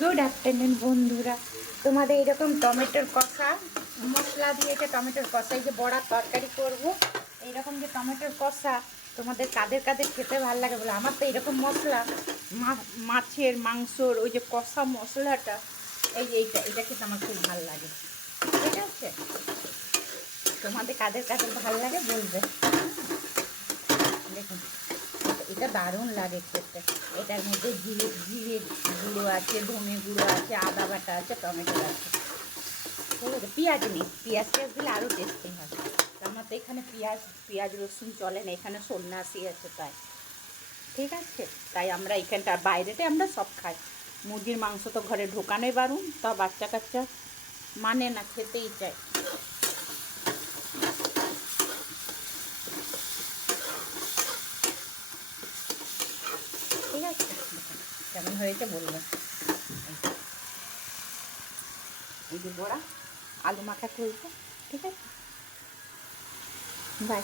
Good afternoon বন্ধুরা, তোমাদের এরকম টমেটোর কষা মশলা দিয়ে যে টমেটোর কষা, এই যে বড়ার তরকারি করব, এইরকম যে টমেটোর কষা তোমাদের কাদের কাদের খেতে ভালো লাগে বলে। আমার তো এরকম মশলা, মাছের মাংসর ওই যে কষা মশলাটা, এই যে এটা খেতে আমার খুব ভালো লাগে। ঠিক আছে, তোমাদের কাদের কাদের ভালো লাগে বলবে। দেখুন, এটা দারুণ লাগে খেতে। এটার মধ্যে জিরে জিরে গুঁড়ো আছে, ধনে গুঁড়ো আছে, আদা বাটা আছে, টমেটো আছে। ঠিক আছে, পেঁয়াজ নেই, পেঁয়াজ দিলে আরও টেস্টি হয়। আমার তো এখানে পেঁয়াজ রসুন চলে না, এখানে সন্ন্যাসী আছে তাই। ঠিক আছে, তাই আমরা এখানটা, বাইরেতে আমরা সব খাই। মুরগির মাংস তো ঘরে ঢোকানোই বারণ, তা বাচ্চা কাচ্চা মানে না, খেতেই চায়। ঠিক আছে, কেমন হয়েছে বলবেন। এই যে বড়া আলু মাখা চলছে। ঠিক আছে, বাই।